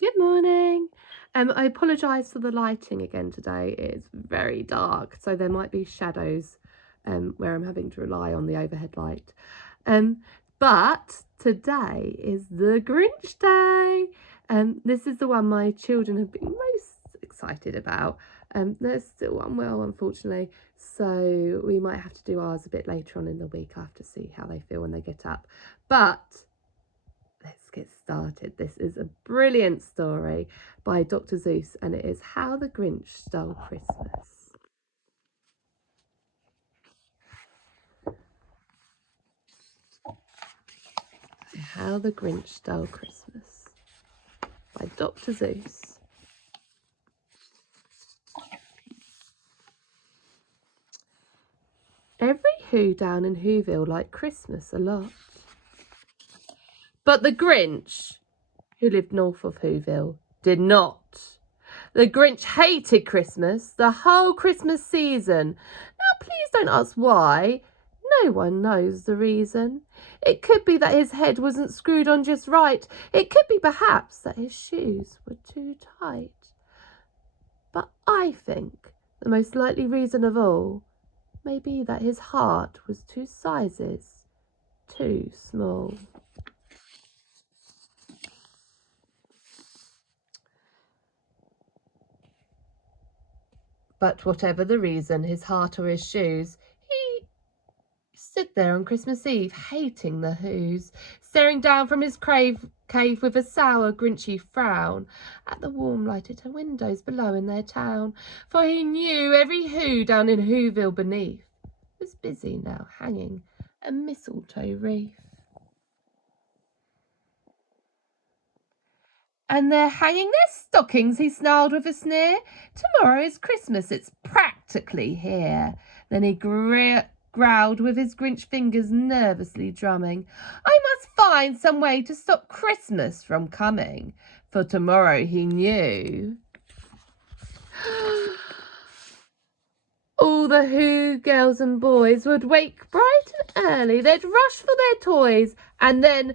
Good morning. I apologise for the lighting again today. It's very dark, so there might be shadows where I'm having to rely on the overhead light. But today is the Grinch Day. This is the one my children have been most excited about. They're still unwell, unfortunately, so we might have to do ours a bit later on in the week. I have to see how they feel when they get up. But let's get started. This is a brilliant story by Dr. Seuss, and it is How the Grinch Stole Christmas. How the Grinch Stole Christmas by Dr. Seuss. Every Who down in Whoville liked Christmas a lot. But the Grinch, who lived north of Whoville, did not. The Grinch hated Christmas, the whole Christmas season. Now, please don't ask why. No one knows the reason. It could be that his head wasn't screwed on just right. It could be perhaps that his shoes were too tight. But I think the most likely reason of all may be that his heart was 2 sizes too small. But whatever the reason, his heart or his shoes, he stood there on Christmas Eve, hating the Whos, staring down from his cave with a sour, grinchy frown at the warm lighted windows below in their town. For he knew every Who down in Whoville beneath was busy now hanging a mistletoe wreath. And they're hanging their stockings, he snarled with a sneer. Tomorrow is Christmas, it's practically here. Then he growled with his Grinch fingers nervously drumming. I must find some way to stop Christmas from coming, for tomorrow he knew. All the Who girls and boys would wake bright and early. They'd rush for their toys, and then,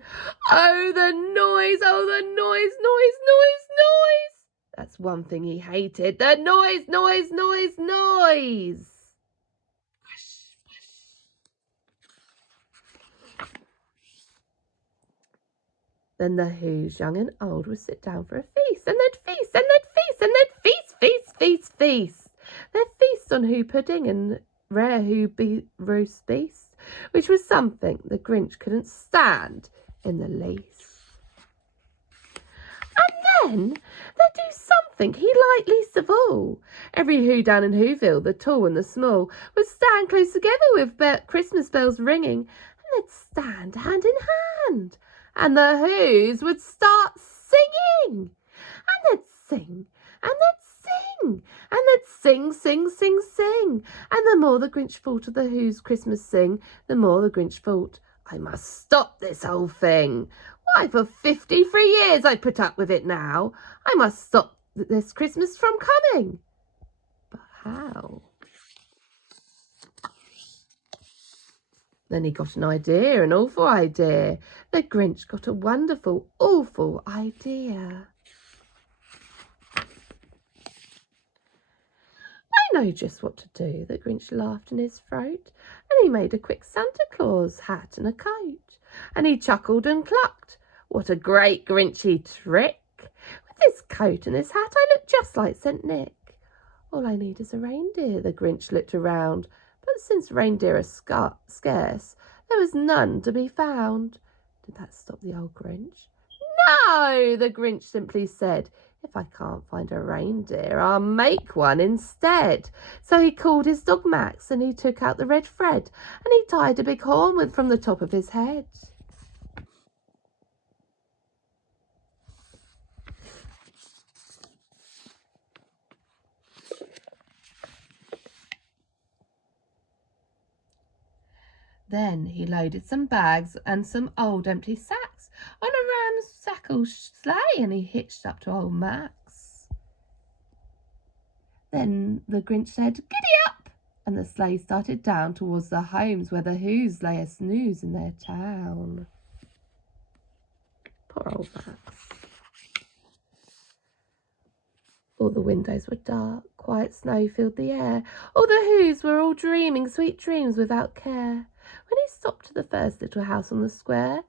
oh, the noise, noise. That's one thing he hated, the noise. Then the Who's young and old would sit down for a feast, and they'd feast, and they'd feast, and they'd feast. They'd feast on Who pudding and rare Who roast beast, which was something the Grinch couldn't stand in the least. And then they'd do something he liked least of all. Every Who down in Whoville, the tall and the small, would stand close together with Christmas bells ringing, and they'd stand hand in hand. And the Whos would start singing. And they'd sing. And they'd sing. And they'd sing. And the more the Grinch thought of the Who's Christmas sing, the more the Grinch thought, I must stop this whole thing. Why, for 53 years I've put up with it now. I must stop this Christmas from coming. But how? Then he got an idea, an awful idea. The Grinch got a wonderful, awful idea. I know just what to do, the Grinch laughed in his throat, and he made a quick Santa Claus hat and a coat, and he chuckled and clucked. What a great Grinchy trick! With this coat and this hat I look just like St. Nick. All I need is a reindeer, the Grinch looked around, but since reindeer are scarce, there was none to be found. Did that stop the old Grinch? No, the Grinch simply said. If I can't find a reindeer, I'll make one instead. So he called his dog Max, and he took out the red thread, and he tied a big horn from the top of his head. Then he loaded some bags and some old empty sacks on a ramshackle sleigh, and he hitched up to old Max. Then the Grinch said, "Giddy up!" and the sleigh started down towards the homes where the Whos lay a snooze in their town. Poor old Max. the windows were dark, quiet snow filled the air. All the Whos were all dreaming sweet dreams without care. When he stopped at the first little house on the square,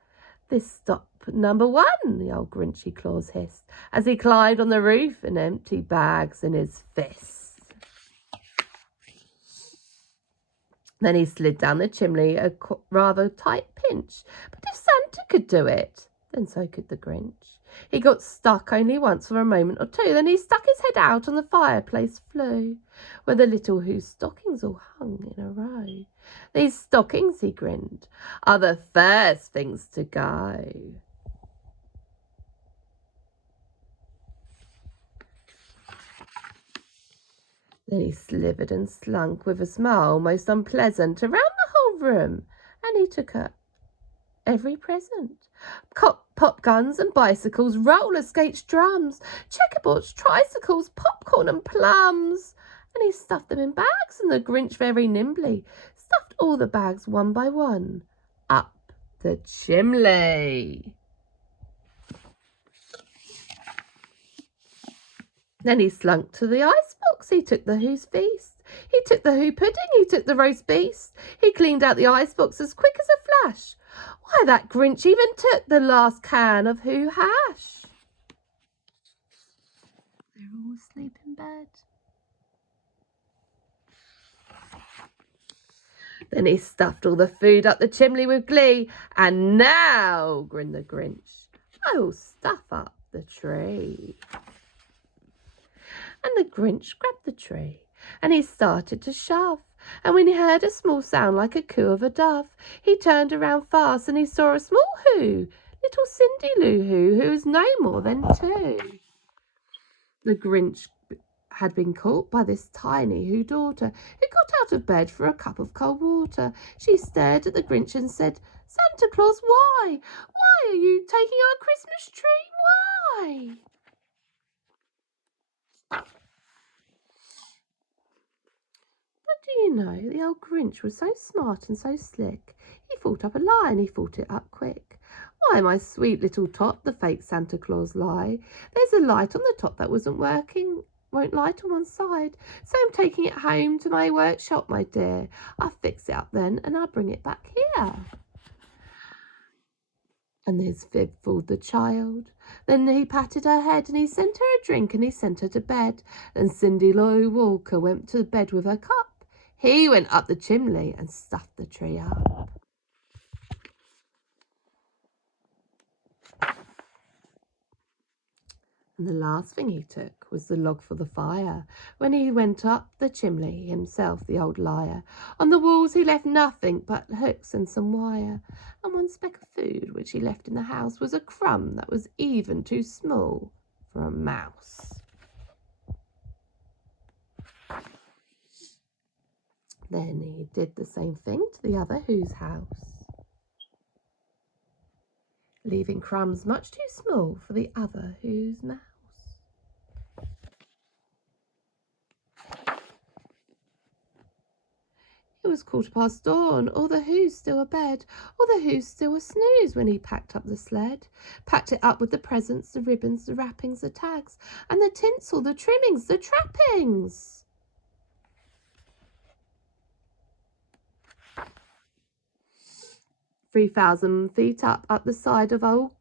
"This stop number one," the old Grinchy Claus hissed, as he climbed on the roof and empty bags in his fists. Then he slid down the chimney, a rather tight pinch. But if Santa could do it, then so could the Grinch. He got stuck only once for a moment or two. Then he stuck his head out on the fireplace flue, where the little Who's stockings all hung in a row. "These stockings," he grinned, "are the first things to go." Then he slithered and slunk with a smile most unpleasant around the whole room, and he took up every present. Pop guns and bicycles, roller skates, drums, checkerboards, tricycles, popcorn and plums. And he stuffed them in bags, and the Grinch very nimbly stuffed all the bags one by one up the chimney. Then he slunk to the icebox. He took the Who's feast. He took the Who pudding. He took the roast beast. He cleaned out the icebox as quick as a flash. Why, that Grinch even took the last can of Who hash. They're all asleep in bed. Then he stuffed all the food up the chimney with glee. "And now," grinned the Grinch, "I will stuff up the tree." And the Grinch grabbed the tree, and he started to shove. And when he heard a small sound like a coo of a dove, he turned around fast, and he saw a small Who, little Cindy Lou Who was no more than 2. The Grinch had been caught by this tiny Who daughter, who got out of bed for a cup of cold water. She stared at the Grinch and said, "Santa Claus, why? Why are you taking our Christmas tree? Why?" Do you know, the old Grinch was so smart and so slick, he thought up a lie, and he thought it up quick. "Why, my sweet little tot," the fake Santa Claus lie, "there's a light on the top that wasn't working, won't light on one side. So I'm taking it home to my workshop, my dear. I'll fix it up then, and I'll bring it back here." And his fib fooled the child. Then he patted her head, and he sent her a drink, and he sent her to bed. Then Cindy Lou Walker went to bed with her cup. He went up the chimney and stuffed the tree up. And the last thing he took was the log for the fire. When he went up the chimney himself, the old liar, on the walls he left nothing but hooks and some wire. And one speck of food which he left in the house was a crumb that was even too small for a mouse. Then he did the same thing to the other Who's house, leaving crumbs much too small for the other Who's mouse. It was dawn, all the Who's still abed, all the Who's still a-snooze when he packed up the sled. Packed it up with the presents, the ribbons, the wrappings, the tags, and the tinsel, the trimmings, the trappings. 3,000 feet up the side of old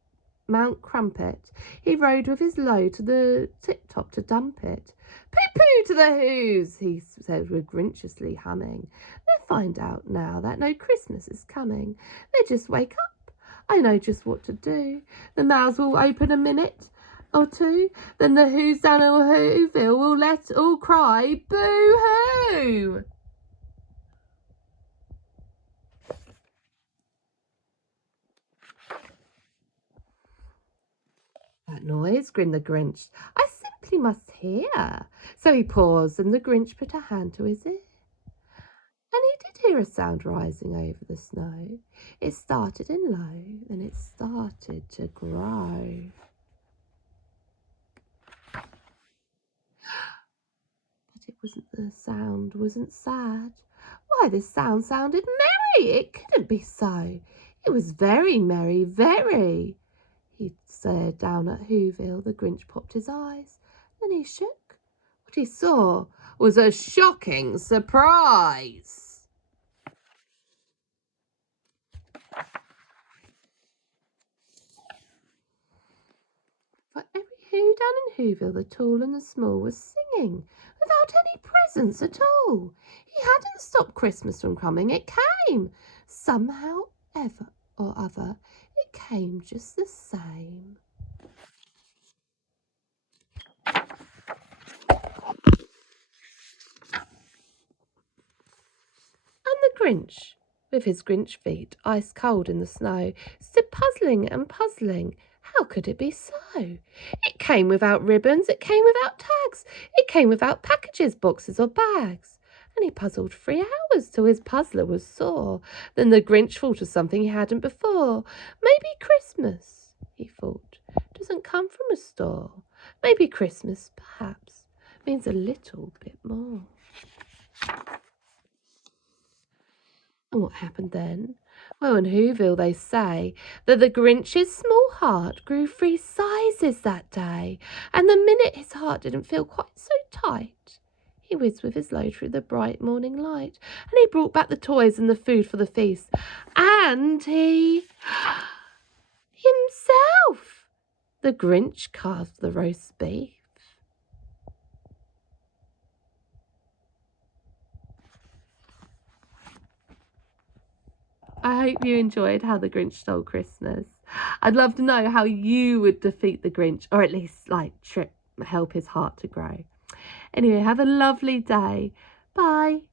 Mount Crumpet, he rode with his load to the tip-top to dump it. "Pooh-pooh to the Who's," he said grinchiously humming. "They'll find out now that no Christmas is coming. They just wake up. I know just what to do. The mouths will open a minute or two. Then the Who's down in Whoville will let all cry boo-hoo." "That noise," grinned the Grinch, "I simply must hear." So he paused, and the Grinch put a hand to his ear. And he did hear a sound rising over the snow. It started in low, then it started to grow. But the sound wasn't sad. Why, this sound sounded merry. It couldn't be so. It was very merry, very. He stared down at Whoville. The Grinch popped his eyes. Then he shook What he saw was a shocking surprise. For every who down in Whoville, the tall and the small, was singing without any presents at all. He hadn't stopped Christmas from coming. It came. Somehow, ever or other, it came just the same. And the Grinch, with his Grinch feet ice cold in the snow, stood puzzling and puzzling. How could it be so? It came without ribbons, it came without tags, it came without packages, boxes or bags. And he puzzled 3 hours till his puzzler was sore. Then the Grinch thought of something he hadn't before. Maybe Christmas, he thought, doesn't come from a store. Maybe Christmas, perhaps, means a little bit more. And what happened then? Well, in Whoville they say that the Grinch's small heart grew 3 sizes that day, and the minute his heart didn't feel quite so tight, he whizzed with his load through the bright morning light, and he brought back the toys and the food for the feast, and he himself, the Grinch, carved the roast beef. I hope you enjoyed How the Grinch Stole Christmas. I'd love to know how you would defeat the Grinch, or at least help his heart to grow. Anyway, have a lovely day. Bye.